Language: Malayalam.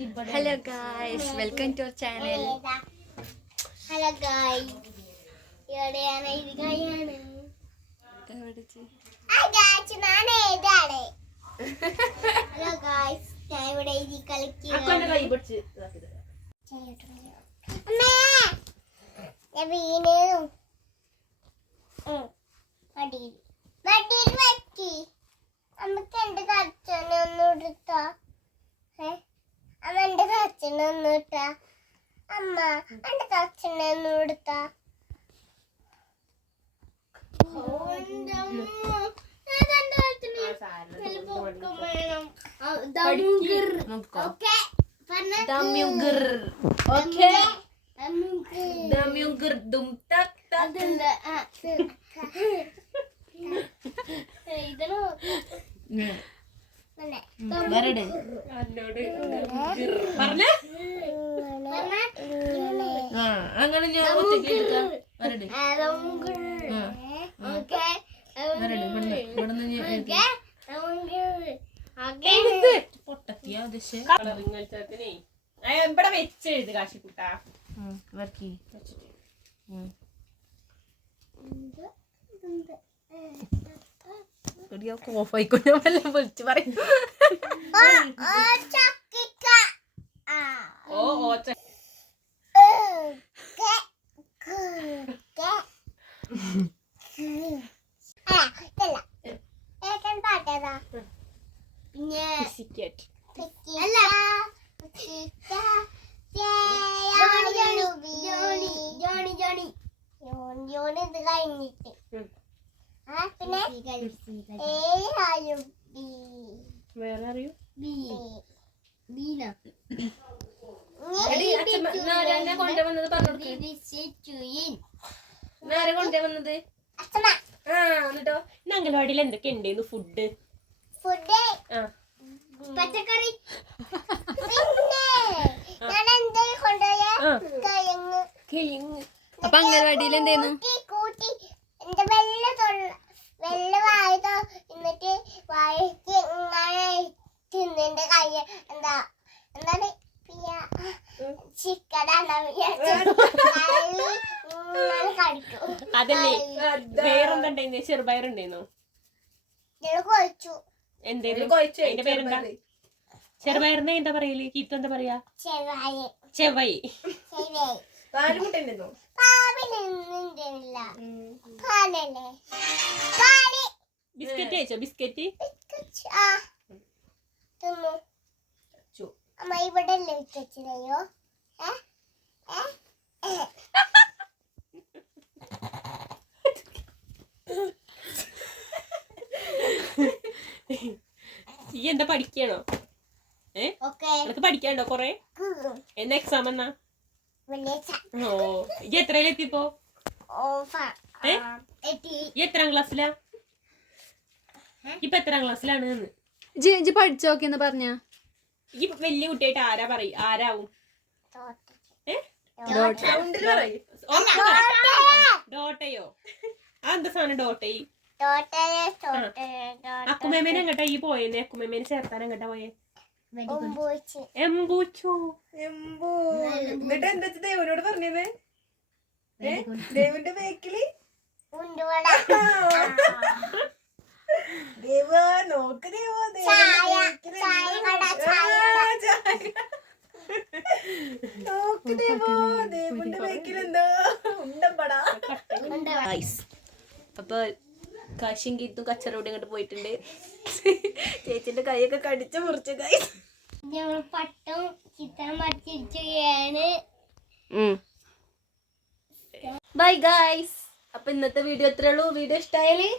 Hello guys, welcome to our channel. Hello guys. ഇവിടെയാണ് ഇത് കൈയാണ്. Hello guys. ഞാൻ ഇവിടെ ഇത് കളിക്കുകയാണ്. അമ്മേ. ഞാൻ വീണു. മടിയിൽ വെക്കി. അമ്മക്ക് എന്റെ കച്ചനെ ഒന്ന് എടുത്താ. അമ്മ എന്റെ കച്ചനെ ഒന്ന് ഇട്ടാ. അമ്മ എന്റെ കച്ചനെ ഒന്ന് എടുത്താ. അങ്ങനെ ഞാൻ ഇവിടെ വെച്ചെഴുത് കാശിക്കുട്ടാ ഓഫായിക്കോ ഞാൻ വല്ല വിളിച്ചു പറയും. ഓ ഓച്ച ഇത് കഴിഞ്ഞിട്ട് പിന്നെ വേറെ അറിയൂ കൊണ്ടുവന്നത് എന്നിട്ടോ അംഗൻവാടിയിൽ എന്തൊക്കെ ഉണ്ടായിരുന്നു ഫുഡ് പച്ചക്കറി കൊണ്ടുപോയ അപ്പൊ അംഗൻവാടിയിൽ എന്തായിരുന്നു? കൂട്ടി എന്റെ വെള്ള വായതോ എന്നിട്ട് വായിച്ച് ഇങ്ങനെ തിന്നിന്റെ കൈ എന്താണ് ചിക്കനാണ് കടിക്കും. അതല്ലേ വേറെന്തുണ്ടായിരുന്നു? ചെറുപയറുണ്ടായിരുന്നു. കൊഴിച്ചു എന്തായിരുന്നു അതിന്റെ പേരെന്താ? ചെറുപയറിനെ എന്താ പറയല്? കീപ്പ് എന്താ പറയാ? ചെവ്വായി. ബിസ്ക്കറ്റ് കഴിച്ചോ? ബിസ്ക്കറ്റ് അമ്മ ഇവിടെ അല്ലേ വെച്ചോ? ഈ എന്താ പഠിക്കണോ? നിനക്ക് പഠിക്കാണ്ടോ കൊറേ? എന്നാ എക്സാം എന്നാ? ഓ ഈ എത്രയിലെത്തിപ്പോ? ഈ എത്രാം ക്ലാസ്സിലാ? ഇപ്പൊ എത്രാം ക്ലാസ്സിലാണ്? ജി പഠിച്ചോക്കെന്ന് പറഞ്ഞ ഈ വലിയ കുട്ടിയായിട്ട് ആരാവും? ഡോട്ടയോ? അതെന്താ സാധനം ഡോട്ടയി? അക്കുമേമേനെ എങ്ങട്ടാ ഈ പോയെന്നെ? അക്കുമേമേനെ ചേർത്താൻ എങ്ങട്ടാ പോയേ? എംബൂച്ചോ. എന്നിട്ട് എന്താ ദേവനോട് പറഞ്ഞത്? ദേവന്റെ ബേക്കില് ദേവ നോക്ക് ദേവന്റെ ബേക്കിലെന്തോ ഉണ്ടമ്പടാ. അപ്പൊ കാശിയും ഗീത്തും കച്ചറോടെ ഇങ്ങോട്ട് പോയിട്ടുണ്ട്. ചേച്ചിന്റെ കൈയൊക്കെ കടിച്ചു മുറിച്ചു. ഞങ്ങൾ പട്ടം ചിത്രം വരച്ചിരിക്കുകയാണ്. Bye guys. അപ്പൊ ഇന്നത്തെ വീഡിയോ ഇത്രേ ഉള്ളൂ. വീഡിയോ ഇഷ്ടമായാല്